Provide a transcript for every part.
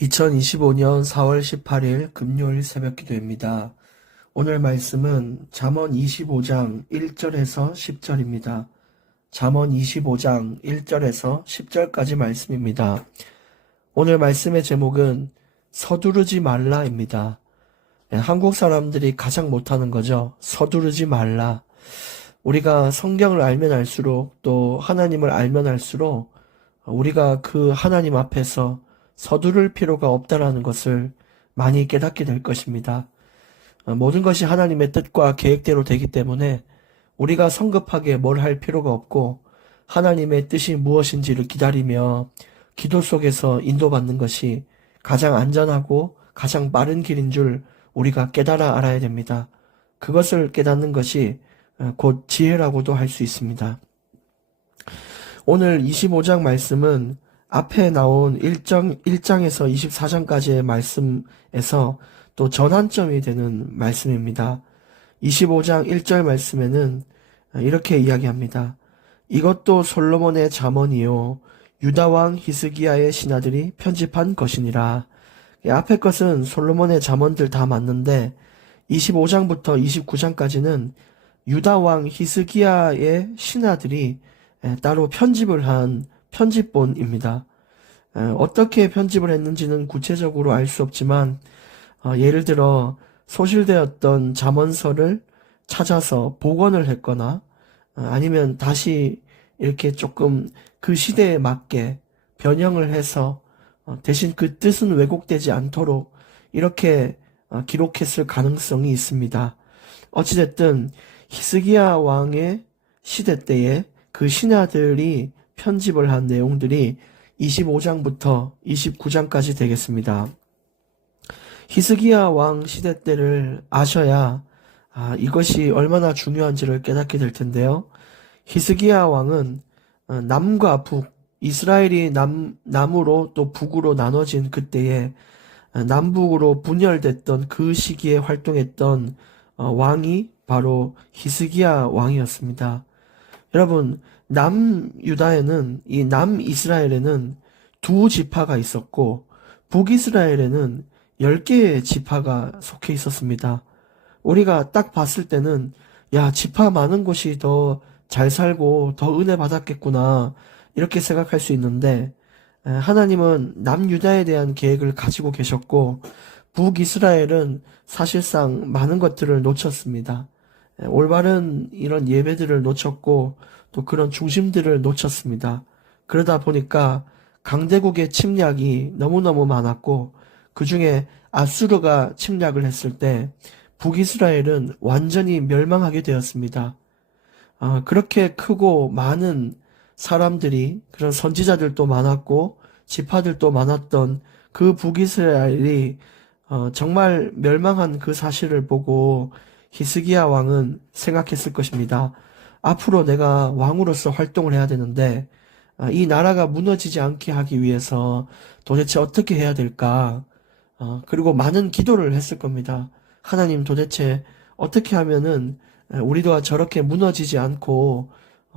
2025년 4월 18일 금요일 새벽 기도입니다. 오늘 말씀은 잠언 25장 1절에서 10절입니다. 잠언 25장 1절에서 10절까지 말씀입니다. 오늘 말씀의 제목은 서두르지 말라입니다. 한국 사람들이 가장 못하는 거죠. 서두르지 말라. 우리가 성경을 알면 알수록 또 하나님을 알면 알수록 우리가 그 하나님 앞에서 서두를 필요가 없다라는 것을 많이 깨닫게 될 것입니다. 모든 것이 하나님의 뜻과 계획대로 되기 때문에 우리가 성급하게 뭘 할 필요가 없고 하나님의 뜻이 무엇인지를 기다리며 기도 속에서 인도받는 것이 가장 안전하고 가장 빠른 길인 줄 우리가 깨달아 알아야 됩니다. 그것을 깨닫는 것이 곧 지혜라고도 할 수 있습니다. 오늘 25장 말씀은 앞에 나온 1장에서 24장까지의 말씀에서 또 전환점이 되는 말씀입니다. 25장 1절 말씀에는 이렇게 이야기합니다. 이것도 솔로몬의 잠언이요 유다왕 히스기야의 신하들이 편집한 것이니라. 앞에 것은 솔로몬의 잠언들 다 맞는데 25장부터 29장까지는 유다왕 히스기야의 신하들이 따로 편집을 한 편집본입니다. 어떻게 편집을 했는지는 구체적으로 알 수 없지만 예를 들어 소실되었던 잠언서를 찾아서 복원을 했거나 아니면 다시 이렇게 조금 그 시대에 맞게 변형을 해서 대신 그 뜻은 왜곡되지 않도록 이렇게 기록했을 가능성이 있습니다. 어찌됐든 히스기야 왕의 시대 때에 그 신하들이 편집을 한 내용들이 25장부터 29장까지 되겠습니다. 히스기야 왕 시대 때를 아셔야 이것이 얼마나 중요한지를 깨닫게 될 텐데요. 히스기야 왕은 남과 북, 이스라엘이 남으로 또 북으로 나눠진 그때에 남북으로 분열됐던 그 시기에 활동했던 왕이 바로 히스기야 왕이었습니다. 여러분, 남유다에는 이 남이스라엘에는 두 지파가 있었고 북이스라엘에는 10개의 지파가 속해 있었습니다. 우리가 딱 봤을 때는 야, 지파 많은 곳이 더 잘 살고 더 은혜 받았겠구나 이렇게 생각할 수 있는데 하나님은 남유다에 대한 계획을 가지고 계셨고 북이스라엘은 사실상 많은 것들을 놓쳤습니다. 올바른 이런 예배들을 놓쳤고 또 그런 중심들을 놓쳤습니다. 그러다 보니까 강대국의 침략이 너무너무 많았고 그 중에 아수르가 침략을 했을 때 북이스라엘은 완전히 멸망하게 되었습니다. 그렇게 크고 많은 사람들이 그런 선지자들도 많았고 지파들도 많았던 그 북이스라엘이 정말 멸망한 그 사실을 보고 히스기야 왕은 생각했을 것입니다. 앞으로 내가 왕으로서 활동을 해야 되는데 이 나라가 무너지지 않게 하기 위해서 도대체 어떻게 해야 될까? 그리고 많은 기도를 했을 겁니다. 하나님 도대체 어떻게 하면은 우리가 저렇게 무너지지 않고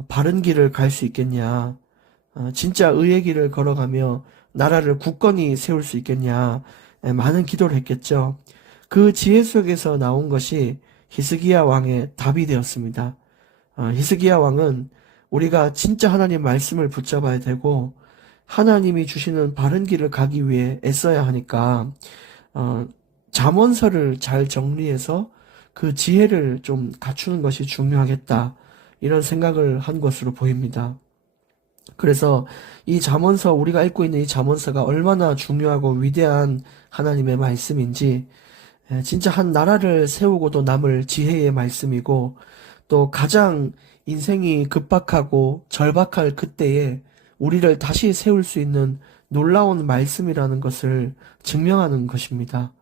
바른 길을 갈 수 있겠냐? 진짜 의의 길을 걸어가며 나라를 굳건히 세울 수 있겠냐? 많은 기도를 했겠죠. 그 지혜 속에서 나온 것이 히스기야 왕의 답이 되었습니다. 히스기야 왕은 우리가 진짜 하나님 말씀을 붙잡아야 되고 하나님이 주시는 바른 길을 가기 위해 애써야 하니까 잠언서를 잘 정리해서 그 지혜를 좀 갖추는 것이 중요하겠다 이런 생각을 한 것으로 보입니다. 그래서 이 잠언서 우리가 읽고 있는 이 잠언서가 얼마나 중요하고 위대한 하나님의 말씀인지 진짜 한 나라를 세우고도 남을 지혜의 말씀이고 또 가장 인생이 급박하고 절박할 그때에 우리를 다시 세울 수 있는 놀라운 말씀이라는 것을 증명하는 것입니다.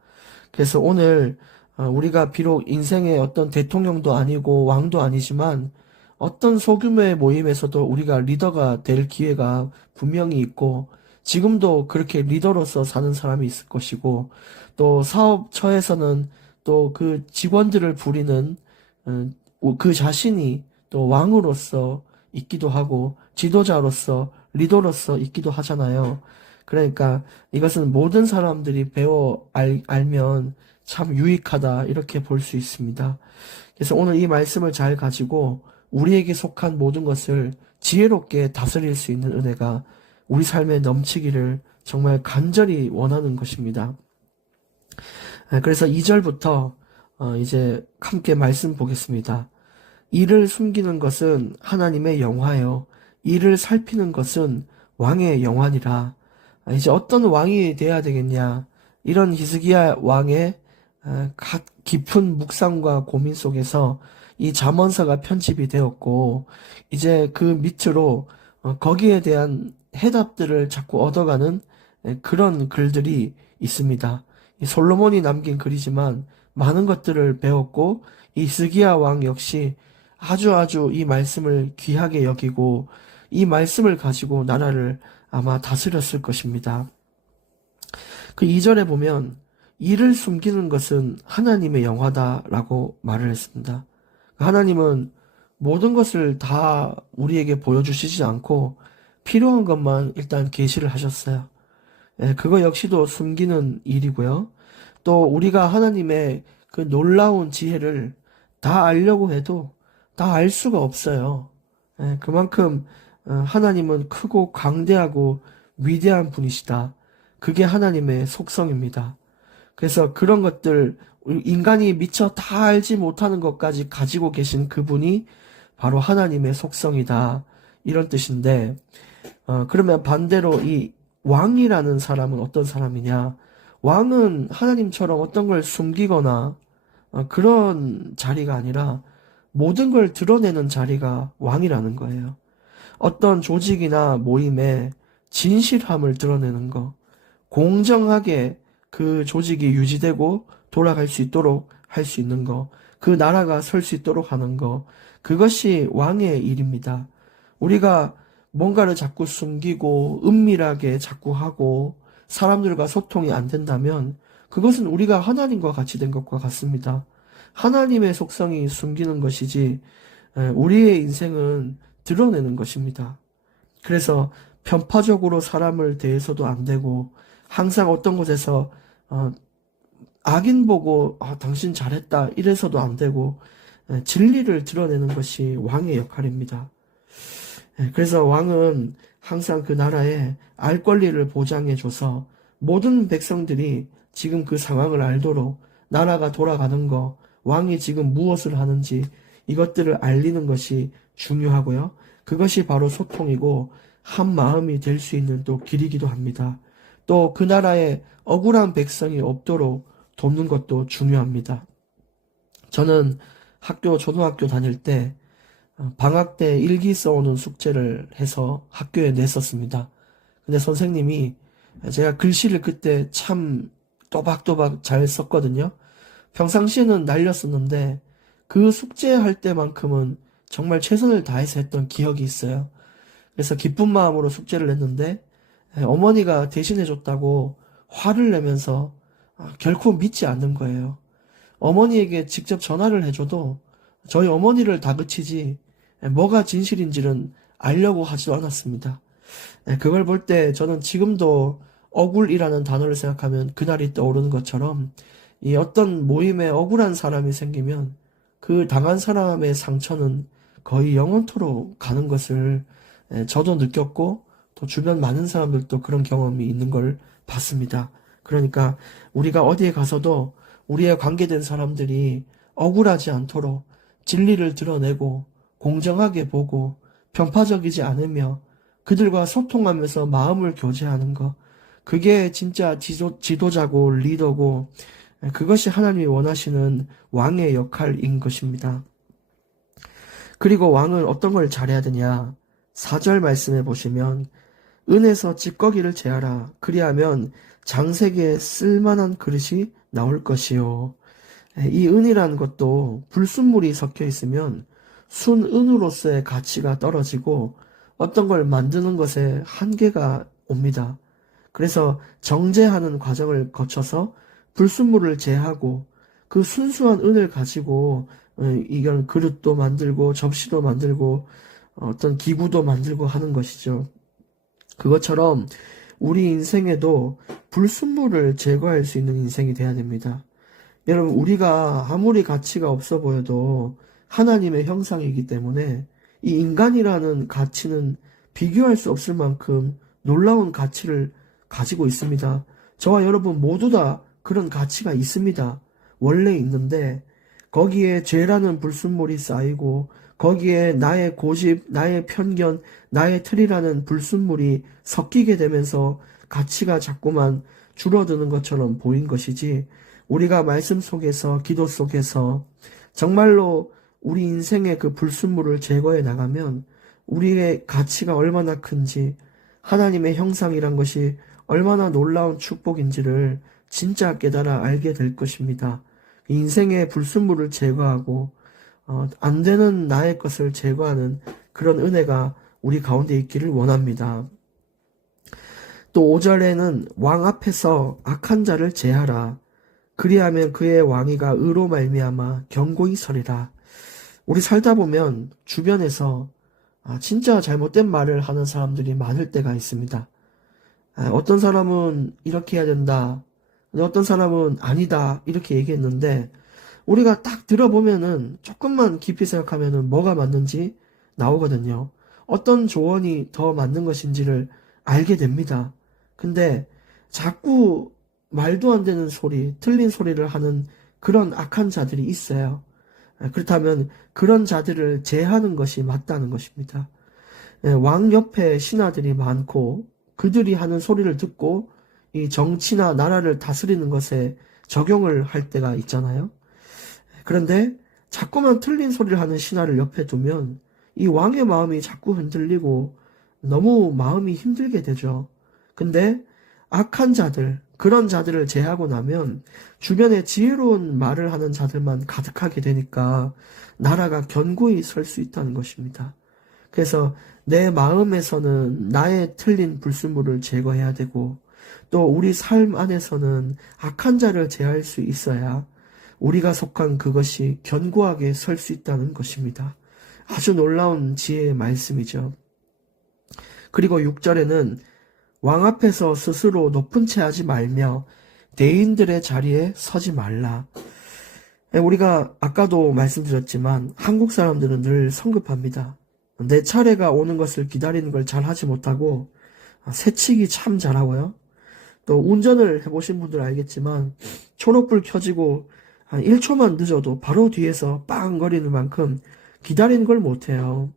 그래서 오늘 우리가 비록 인생의 어떤 대통령도 아니고 왕도 아니지만 어떤 소규모의 모임에서도 우리가 리더가 될 기회가 분명히 있고 지금도 그렇게 리더로서 사는 사람이 있을 것이고 또 사업처에서는 또 그 직원들을 부리는 그 자신이 또 왕으로서 있기도 하고 지도자로서 리더로서 있기도 하잖아요. 그러니까 이것은 모든 사람들이 알면 참 유익하다 이렇게 볼 수 있습니다. 그래서 오늘 이 말씀을 잘 가지고 우리에게 속한 모든 것을 지혜롭게 다스릴 수 있는 은혜가 우리 삶에 넘치기를 정말 간절히 원하는 것입니다. 그래서 2절부터 이제 함께 말씀 보겠습니다. 이를 숨기는 것은 하나님의 영화요. 이를 살피는 것은 왕의 영화니라. 이제 어떤 왕이 돼야 되겠냐. 이런 히스기야 왕의 깊은 묵상과 고민 속에서 이 잠언서가 편집이 되었고, 이제 그 밑으로 거기에 대한 해답들을 자꾸 얻어가는 그런 글들이 있습니다. 이 솔로몬이 남긴 글이지만 많은 것들을 배웠고, 이 히스기야 왕 역시 아주 이 말씀을 귀하게 여기고 이 말씀을 가지고 나라를 아마 다스렸을 것입니다. 그 2절에 보면 이를 숨기는 것은 하나님의 영화다라고 말을 했습니다. 하나님은 모든 것을 다 우리에게 보여주시지 않고 필요한 것만 일단 계시를 하셨어요. 그거 역시도 숨기는 일이고요. 또 우리가 하나님의 그 놀라운 지혜를 다 알려고 해도 다 알 수가 없어요. 그만큼 하나님은 크고 강대하고 위대한 분이시다. 그게 하나님의 속성입니다. 그래서 그런 것들, 인간이 미처 다 알지 못하는 것까지 가지고 계신 그분이 바로 하나님의 속성이다. 이런 뜻인데, 그러면 반대로 이 왕이라는 사람은 어떤 사람이냐? 왕은 하나님처럼 어떤 걸 숨기거나 그런 자리가 아니라 모든 걸 드러내는 자리가 왕이라는 거예요. 어떤 조직이나 모임에 진실함을 드러내는 거, 공정하게 그 조직이 유지되고 돌아갈 수 있도록 할 수 있는 거, 그 나라가 설 수 있도록 하는 거, 그것이 왕의 일입니다. 우리가 뭔가를 자꾸 숨기고 은밀하게 자꾸 하고 사람들과 소통이 안 된다면 그것은 우리가 하나님과 같이 된 것과 같습니다. 하나님의 속성이 숨기는 것이지 우리의 인생은 드러내는 것입니다. 그래서 편파적으로 사람을 대해서도 안 되고 항상 어떤 곳에서 악인 보고 당신 잘했다 이래서도 안 되고 진리를 드러내는 것이 왕의 역할입니다. 그래서 왕은 항상 그 나라에 알 권리를 보장해줘서 모든 백성들이 지금 그 상황을 알도록 나라가 돌아가는 거, 왕이 지금 무엇을 하는지 이것들을 알리는 것이 중요하고요. 그것이 바로 소통이고 한 마음이 될 수 있는 또 길이기도 합니다. 또 그 나라에 억울한 백성이 없도록 돕는 것도 중요합니다. 저는 초등학교 다닐 때 방학 때 일기 써오는 숙제를 해서 학교에 냈었습니다. 근데 선생님이 제가 글씨를 그때 참 또박또박 잘 썼거든요. 평상시에는 날렸었는데 그 숙제할 때만큼은 정말 최선을 다해서 했던 기억이 있어요. 그래서 기쁜 마음으로 숙제를 냈는데 어머니가 대신해줬다고 화를 내면서 결코 믿지 않는 거예요. 어머니에게 직접 전화를 해줘도 저희 어머니를 다그치지 뭐가 진실인지는 알려고 하지도 않았습니다. 그걸 볼 때 저는 지금도 억울이라는 단어를 생각하면 그날이 떠오르는 것처럼 이 어떤 모임에 억울한 사람이 생기면 그 당한 사람의 상처는 거의 영원토록 가는 것을 저도 느꼈고 또 주변 많은 사람들도 그런 경험이 있는 걸 봤습니다. 그러니까 우리가 어디에 가서도 우리에 관계된 사람들이 억울하지 않도록 진리를 드러내고 공정하게 보고 편파적이지 않으며 그들과 소통하면서 마음을 교제하는 것, 그게 진짜 지도자고 리더고 그것이 하나님이 원하시는 왕의 역할인 것입니다. 그리고 왕은 어떤 걸 잘해야 되냐? 4절 말씀해 보시면 은에서 찌꺼기를 제하라. 그리하면 장색에 쓸만한 그릇이 나올 것이요. 이 은이라는 것도 불순물이 섞여 있으면 순은으로서의 가치가 떨어지고 어떤 걸 만드는 것에 한계가 옵니다. 그래서 정제하는 과정을 거쳐서 불순물을 제하고 그 순수한 은을 가지고 이런 그릇도 만들고 접시도 만들고 어떤 기구도 만들고 하는 것이죠. 그것처럼 우리 인생에도 불순물을 제거할 수 있는 인생이 돼야 됩니다. 여러분, 우리가 아무리 가치가 없어 보여도 하나님의 형상이기 때문에 이 인간이라는 가치는 비교할 수 없을 만큼 놀라운 가치를 가지고 있습니다. 저와 여러분 모두 다 그런 가치가 있습니다. 원래 있는데 거기에 죄라는 불순물이 쌓이고 거기에 나의 고집, 나의 편견, 나의 틀이라는 불순물이 섞이게 되면서 가치가 자꾸만 줄어드는 것처럼 보인 것이지, 우리가 말씀 속에서, 기도 속에서 정말로 우리 인생의 그 불순물을 제거해 나가면 우리의 가치가 얼마나 큰지, 하나님의 형상이란 것이 얼마나 놀라운 축복인지를 진짜 깨달아 알게 될 것입니다. 인생의 불순물을 제거하고 안 되는 나의 것을 제거하는 그런 은혜가 우리 가운데 있기를 원합니다. 또 5절에는 왕 앞에서 악한 자를 제하라. 그리하면 그의 왕위가 의로 말미암아 견고히 서리라. 우리 살다 보면 주변에서 진짜 잘못된 말을 하는 사람들이 많을 때가 있습니다. 어떤 사람은 이렇게 해야 된다, 어떤 사람은 아니다 이렇게 얘기했는데, 우리가 딱 들어보면은 조금만 깊이 생각하면은 뭐가 맞는지 나오거든요. 어떤 조언이 더 맞는 것인지를 알게 됩니다. 근데 자꾸 말도 안 되는 소리, 틀린 소리를 하는 그런 악한 자들이 있어요. 그렇다면 그런 자들을 제하는 것이 맞다는 것입니다. 왕 옆에 신하들이 많고 그들이 하는 소리를 듣고 이 정치나 나라를 다스리는 것에 적용을 할 때가 있잖아요. 그런데 자꾸만 틀린 소리를 하는 신하를 옆에 두면 이 왕의 마음이 자꾸 흔들리고 너무 마음이 힘들게 되죠. 근데 악한 자들, 그런 자들을 제하고 나면 주변에 지혜로운 말을 하는 자들만 가득하게 되니까 나라가 견고히 설 수 있다는 것입니다. 그래서 내 마음에서는 나의 틀린 불순물을 제거해야 되고, 또 우리 삶 안에서는 악한 자를 제할 수 있어야 우리가 속한 그것이 견고하게 설 수 있다는 것입니다. 아주 놀라운 지혜의 말씀이죠. 그리고 6절에는 왕 앞에서 스스로 높은 채 하지 말며 대인들의 자리에 서지 말라. 우리가 아까도 말씀드렸지만 한국 사람들은 늘 성급합니다. 내 차례가 오는 것을 기다리는 걸 잘 하지 못하고 새치기 참 잘하고요. 또 운전을 해보신 분들 알겠지만 초록불 켜지고 한 1초만 늦어도 바로 뒤에서 빵 거리는 만큼 기다리는 걸 못해요.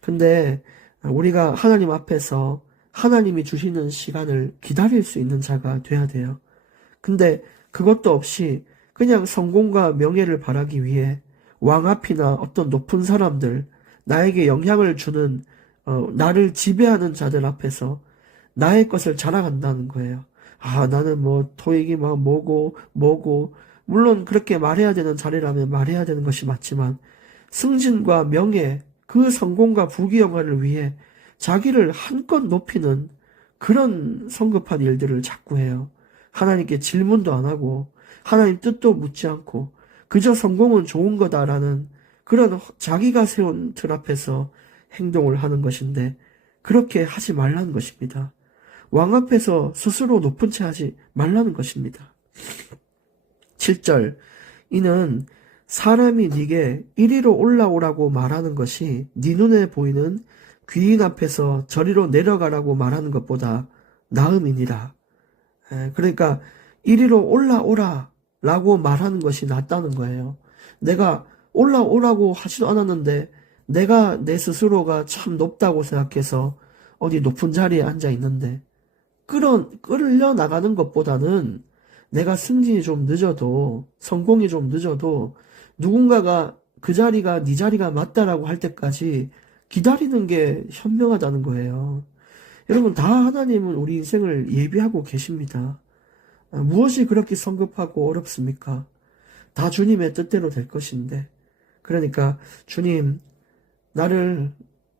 근데 우리가 하나님 앞에서 하나님이 주시는 시간을 기다릴 수 있는 자가 돼야 돼요. 근데 그것도 없이 그냥 성공과 명예를 바라기 위해 왕 앞이나 어떤 높은 사람들, 나에게 영향을 주는 나를 지배하는 자들 앞에서 나의 것을 자랑한다는 거예요. 나는 뭐 토익이 막 뭐고 물론 그렇게 말해야 되는 자리라면 말해야 되는 것이 맞지만 승진과 명예, 그 성공과 부귀영화를 위해 자기를 한껏 높이는 그런 성급한 일들을 자꾸 해요. 하나님께 질문도 안 하고 하나님 뜻도 묻지 않고 그저 성공은 좋은 거다라는 그런 자기가 세운 틀 앞에서 행동을 하는 것인데, 그렇게 하지 말라는 것입니다. 왕 앞에서 스스로 높은 채 하지 말라는 것입니다. 7절, 이는 사람이 네게 이리로 올라오라고 말하는 것이 네 눈에 보이는 귀인 앞에서 저리로 내려가라고 말하는 것보다 나음이니라. 그러니까 이리로 올라오라 라고 말하는 것이 낫다는 거예요. 내가 올라오라고 하지도 않았는데 내가 내 스스로가 참 높다고 생각해서 어디 높은 자리에 앉아 있는데 끌려 나가는 것보다는 내가 승진이 좀 늦어도, 성공이 좀 늦어도 누군가가 그 자리가 네 자리가 맞다라고 할 때까지 기다리는 게 현명하다는 거예요. 여러분, 다 하나님은 우리 인생을 예비하고 계십니다. 무엇이 그렇게 성급하고 어렵습니까? 다 주님의 뜻대로 될 것인데. 그러니까 주님, 나를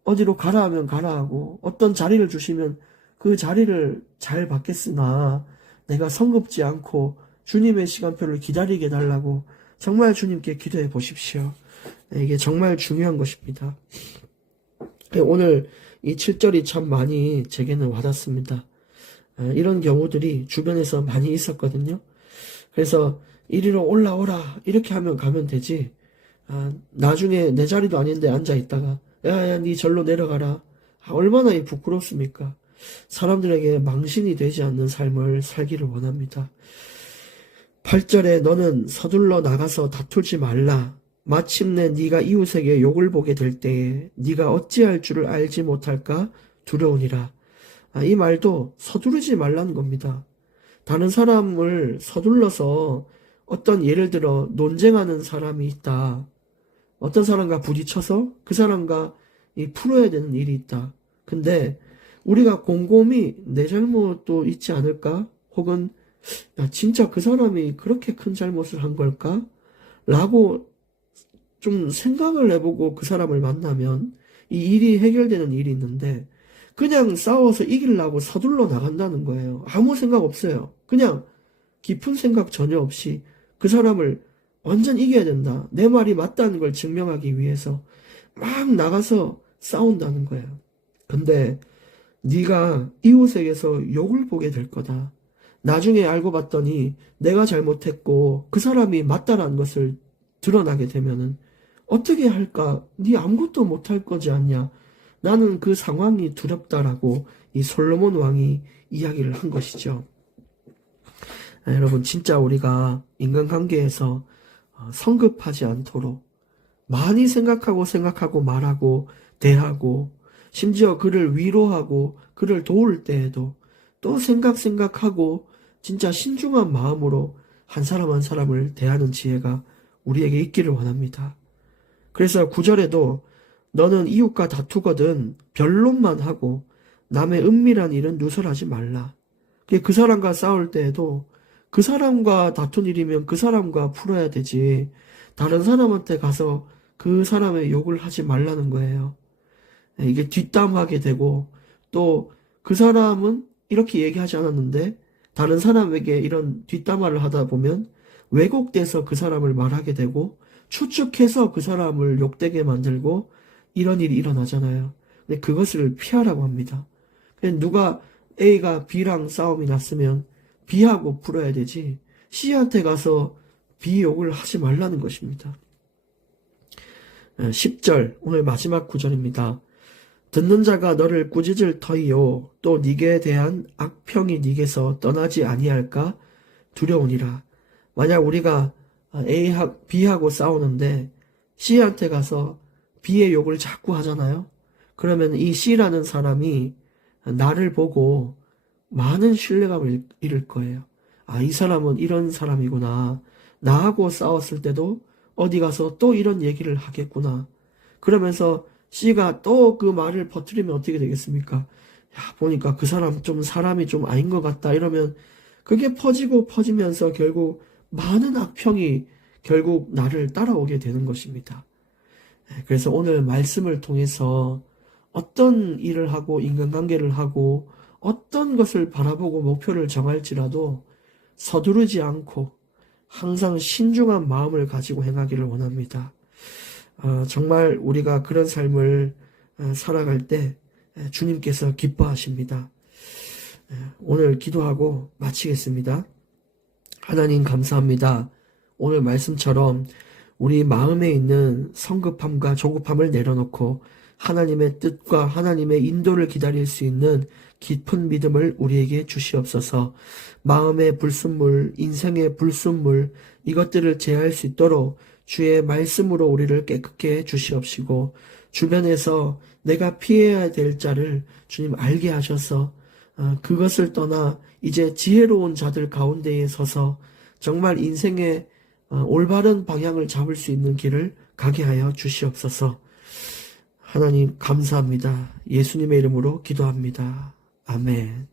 어디로 가라 하면 가라 하고 어떤 자리를 주시면 그 자리를 잘 받겠으나 내가 성급지 않고 주님의 시간표를 기다리게 해달라고 정말 주님께 기도해 보십시오. 이게 정말 중요한 것입니다. 오늘 이 7절이 참 많이 제게는 와닿습니다. 이런 경우들이 주변에서 많이 있었거든요. 그래서 이리로 올라오라 이렇게 하면 가면 되지. 나중에 내 자리도 아닌데 앉아 있다가 야야 니 절로 내려가라. 얼마나 부끄럽습니까? 사람들에게 망신이 되지 않는 삶을 살기를 원합니다. 8절에 너는 서둘러 나가서 다투지 말라. 마침내 네가 이웃에게 욕을 보게 될 때에 네가 어찌할 줄을 알지 못할까 두려우니라. 이 말도 서두르지 말라는 겁니다. 다른 사람을 서둘러서 어떤 예를 들어 논쟁하는 사람이 있다. 어떤 사람과 부딪혀서 그 사람과 풀어야 되는 일이 있다. 근데 우리가 곰곰이 내 잘못도 있지 않을까? 혹은 진짜 그 사람이 그렇게 큰 잘못을 한 걸까? 라고 좀 생각을 해보고 그 사람을 만나면 이 일이 해결되는 일이 있는데 그냥 싸워서 이기려고 서둘러 나간다는 거예요. 아무 생각 없어요. 그냥 깊은 생각 전혀 없이 그 사람을 완전 이겨야 된다. 내 말이 맞다는 걸 증명하기 위해서 막 나가서 싸운다는 거예요. 근데 네가 이웃에게서 욕을 보게 될 거다. 나중에 알고 봤더니 내가 잘못했고 그 사람이 맞다라는 것을 드러나게 되면은 어떻게 할까? 네 아무것도 못할 거지 않냐? 나는 그 상황이 두렵다라고 이 솔로몬 왕이 이야기를 한 것이죠. 여러분 진짜 우리가 인간관계에서 성급하지 않도록 많이 생각하고 말하고 대하고 심지어 그를 위로하고 그를 도울 때에도 또 생각하고 진짜 신중한 마음으로 한 사람 한 사람을 대하는 지혜가 우리에게 있기를 원합니다. 그래서 9절에도 너는 이웃과 다투거든 변론만 하고 남의 은밀한 일은 누설하지 말라. 그 사람과 싸울 때에도 그 사람과 다툰 일이면 그 사람과 풀어야 되지 다른 사람한테 가서 그 사람의 욕을 하지 말라는 거예요. 이게 뒷담하게 되고 또 그 사람은 이렇게 얘기하지 않았는데 다른 사람에게 이런 뒷담화를 하다 보면 왜곡돼서 그 사람을 말하게 되고 추측해서 그 사람을 욕되게 만들고 이런 일이 일어나잖아요. 근데 그것을 피하라고 합니다. 누가 A가 B랑 싸움이 났으면 B하고 풀어야 되지 C한테 가서 B 욕을 하지 말라는 것입니다. 10절 오늘 마지막 구절입니다. 듣는 자가 너를 꾸짖을 터이요 또 네게 대한 악평이 네게서 떠나지 아니할까 두려우니라. 만약 우리가 B하고 싸우는데 C한테 가서 B의 욕을 자꾸 하잖아요. 그러면 이 C라는 사람이 나를 보고 많은 신뢰감을 잃을 거예요. 이 사람은 이런 사람이구나. 나하고 싸웠을 때도 어디 가서 또 이런 얘기를 하겠구나. 그러면서 C가 또 그 말을 퍼뜨리면 어떻게 되겠습니까? 보니까 그 사람 사람이 좀 아닌 것 같다. 이러면 그게 퍼지면서 결국 많은 악평이 결국 나를 따라오게 되는 것입니다. 그래서 오늘 말씀을 통해서 어떤 일을 하고 인간관계를 하고 어떤 것을 바라보고 목표를 정할지라도 서두르지 않고 항상 신중한 마음을 가지고 행하기를 원합니다. 정말 우리가 그런 삶을 살아갈 때 주님께서 기뻐하십니다. 오늘 기도하고 마치겠습니다. 하나님 감사합니다. 오늘 말씀처럼 우리 마음에 있는 성급함과 조급함을 내려놓고 하나님의 뜻과 하나님의 인도를 기다릴 수 있는 깊은 믿음을 우리에게 주시옵소서. 마음의 불순물, 인생의 불순물 이것들을 제어할 수 있도록 주의 말씀으로 우리를 깨끗게 해 주시옵시고 주변에서 내가 피해야 될 자를 주님 알게 하셔서 그것을 떠나 이제 지혜로운 자들 가운데에 서서 정말 인생의 올바른 방향을 잡을 수 있는 길을 가게 하여 주시옵소서. 하나님 감사합니다. 예수님의 이름으로 기도합니다. 아멘.